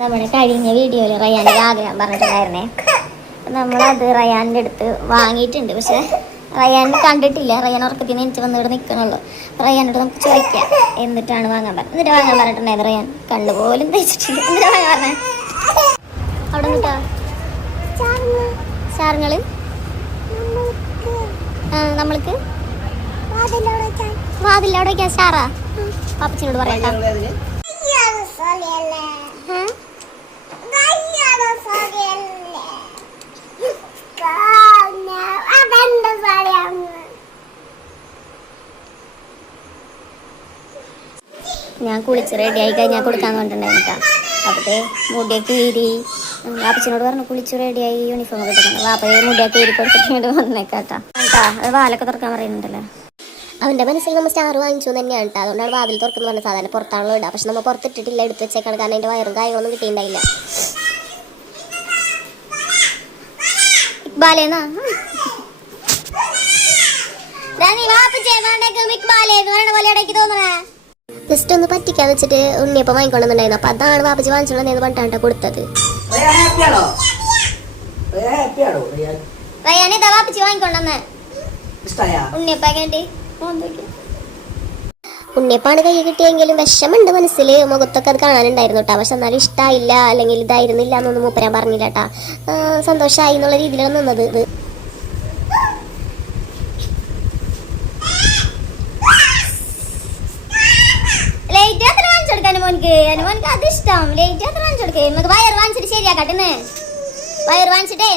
നമ്മുടെ കഴിഞ്ഞ വീഡിയോയിൽ റയാൻ്റെ ആഗ്രഹം പറഞ്ഞിട്ടുണ്ടായിരുന്നേ. നമ്മളത് റയാൻ്റെ അടുത്ത് വാങ്ങിയിട്ടുണ്ട്. പക്ഷെ റയാൻ കണ്ടിട്ടില്ല. റയാൻ ഉറക്കത്തിൽ നിന്ന് എനിക്ക് വന്ന് ഇവിടെ നിൽക്കണുള്ളൂ. റയാനോട് നമുക്ക് ചോദിക്കാം എന്നിട്ടാണ് വാങ്ങാൻ പറഞ്ഞത്. എന്നിട്ട് വാങ്ങാൻ പറഞ്ഞിട്ടുണ്ടായിരുന്നു. റയാൻ കണ്ടുപോലും തയ്ച്ചിട്ടില്ല. എന്നിട്ട് വാങ്ങാൻ പറഞ്ഞേ. അവിടെ നിൽക്കാ ചാറുങ്ങൾ നമ്മൾക്ക് വാതിലവിടെ വയ്ക്കാം. ചാറാ പാപ്പച്ചിനോട് പറയാം. ഞാൻ കുളിച്ച് റെഡിയായി കഴിഞ്ഞാൽ കൊടുക്കാന്ന് പറഞ്ഞിട്ടുണ്ടായിരുന്നു കേട്ടോ. അപ്പോഴത്തെ മുടിയൊക്കെ ഈരി വാപ്പച്ചനോട് പറഞ്ഞു കുളിച്ച് റെഡിയായി യൂണിഫോം ഒക്കെ ഇട്ടിട്ടുണ്ട്. വാപ്പയെ മുടിയൊക്കെ ഈരി കൊടുത്തിട്ട് വന്നേക്കാട്ടാ കേട്ടാ. അത് വാലൊക്കെ തുറക്കാൻ പറയുന്നുണ്ടല്ലോ. അവൻ്റെ മനസ്സിൽ നമ്മൾ സ്റ്റാർ വാങ്ങിച്ചു തന്നെയാണ് കേട്ടോ. അതുകൊണ്ടാണ് വാതിൽ തുറക്കുന്നു പറഞ്ഞത്. സാധാരണ പുറത്താണല്ലോ ഇടുക. പക്ഷെ നമ്മൾ പുറത്തിട്ടിട്ടില്ല, എടുത്ത് വെച്ചേക്കാണ്. കാരണം അതിൻ്റെ വയറും കാര്യങ്ങളൊന്നും കിട്ടിയിട്ടുണ്ടായില്ല. ഇക്ബാലേന്നാ ജസ്റ്റ് ഒന്ന് പറ്റിക്കാന്ന് വെച്ചിട്ട് ഉണ്ണിയപ്പം വാങ്ങിക്കൊണ്ടെന്നുണ്ടായിരുന്നു. അപ്പൊ അതാണ് വാപ്പച്ചി വാങ്ങിച്ചോണ്ടെന്ന് പറഞ്ഞിട്ടാണ് കൊടുത്തത്. റയാനിതാ വാപ്പച്ചി വാങ്ങിക്കൊണ്ടെന്ന് ഉണ്ണിയപ്പാണ്ടി. ഉണ്ണിയപ്പാണ് കൈ കിട്ടിയെങ്കിലും വിഷമുണ്ട് മനസ്സിൽ. മുഖത്തൊക്കെ അത് കാണാനുണ്ടായിരുന്നു കേട്ടോ. പക്ഷെ എന്നാലും ഇഷ്ടമായില്ല, അല്ലെങ്കിൽ ഇതായിരുന്നില്ല എന്നൊന്നും മൂപ്പരാൻ പറഞ്ഞില്ല കേട്ടാ. സന്തോഷമായി എന്നുള്ള രീതിയിലാണ് നിന്നത്. ഇത് അതിഷ്ടം ലേറ്റ് അത്ര വാങ്ങിച്ചെടുക്കേ. നമുക്ക് വയർ വാങ്ങിച്ചിട്ട് ശരിയാക്കട്ടെന്ന്. വയർ വാങ്ങിച്ചിട്ടേ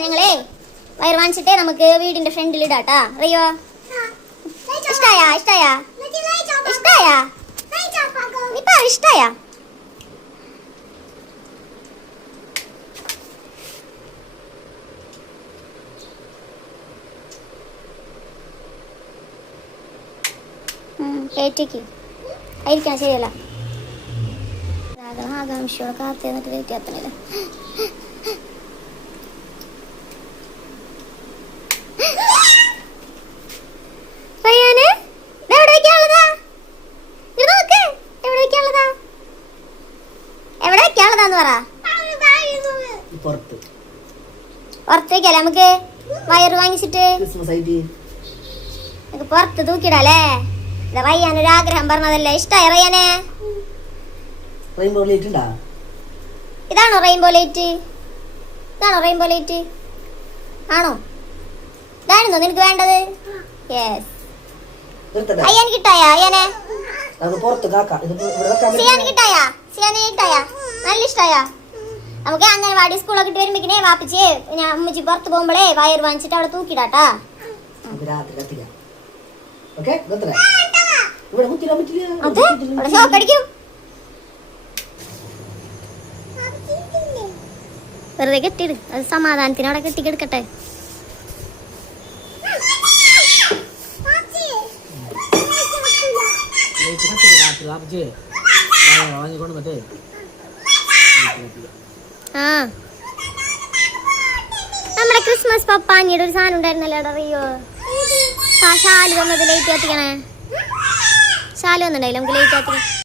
വയർ വാങ്ങിച്ചിട്ടേ നമുക്ക് വീടിന്റെ ഫ്രണ്ടിൽ ഇടാട്ടാ. അറിയോ? ഇഷ്ടായാ ഇഷ്ടായാ ഇഷ്ടായാ ഇപ്പൊ ഇഷ്ടായാ? ഏറ്റിക്ക് ആയിരിക്കണം. ശരിയല്ല ആകാംക്ഷയോടെ കാത്തു നിന്നിട്ട് ലേറ്റ് എത്തണില്ല. പുറത്ത് വെക്കാല്ലേ നമുക്ക്? വയറ് വാങ്ങിച്ചിട്ട് നമുക്ക് പുറത്ത് തൂക്കിടാല്ലേ? റയ്യാനൊരു ആഗ്രഹം പറഞ്ഞതല്ലേ. ഇഷ്ടായി റയ്യാനെ? ഇതാണോ റെയിൻബോ ലൈറ്റ്? ഇതാണോ റെയിൻബോ ലൈറ്റ്? ആണോ? ഇതാണെന്നോ നിനക്ക് വേണ്ടത്? യെസ്. അയ്യാൻ കിട്ടായാ? അയ്യാനെ സിയാന് കിട്ടായാ? സിയാനെ കിട്ടായാ? നല്ല ഇഷ്ടായാ? നമുക്ക് അംഗൻവാടി സ്കൂളൊക്കെ ഇട്ട് വരുമ്പോഴേ വാപ്പിച്ചേ ഞാൻ അമ്മച്ചി പുറത്ത് പോകുമ്പോഴേ വയർ വാങ്ങിച്ചിട്ട് അവിടെ തൂക്കിടാട്ടാ. ഷോക്കടിക്കും. വെറുതെ കെട്ടിയിട്. അത് സമാധാനത്തിന് അവിടെ കെട്ടിക്കെടുക്കട്ടെ. ആ നമ്മുടെ ക്രിസ്മസ് പപ്പാനിയുടെ ഒരു സാധനം ഉണ്ടായിരുന്നല്ലോ. അറിയോ? ആ ഷാല് വന്നത് ലേറ്റ് കത്തിക്കണേ. ഷാല് വന്നിട്ടുണ്ടായില്ല നമുക്ക് ലേറ്റ് കത്തിക്കണം.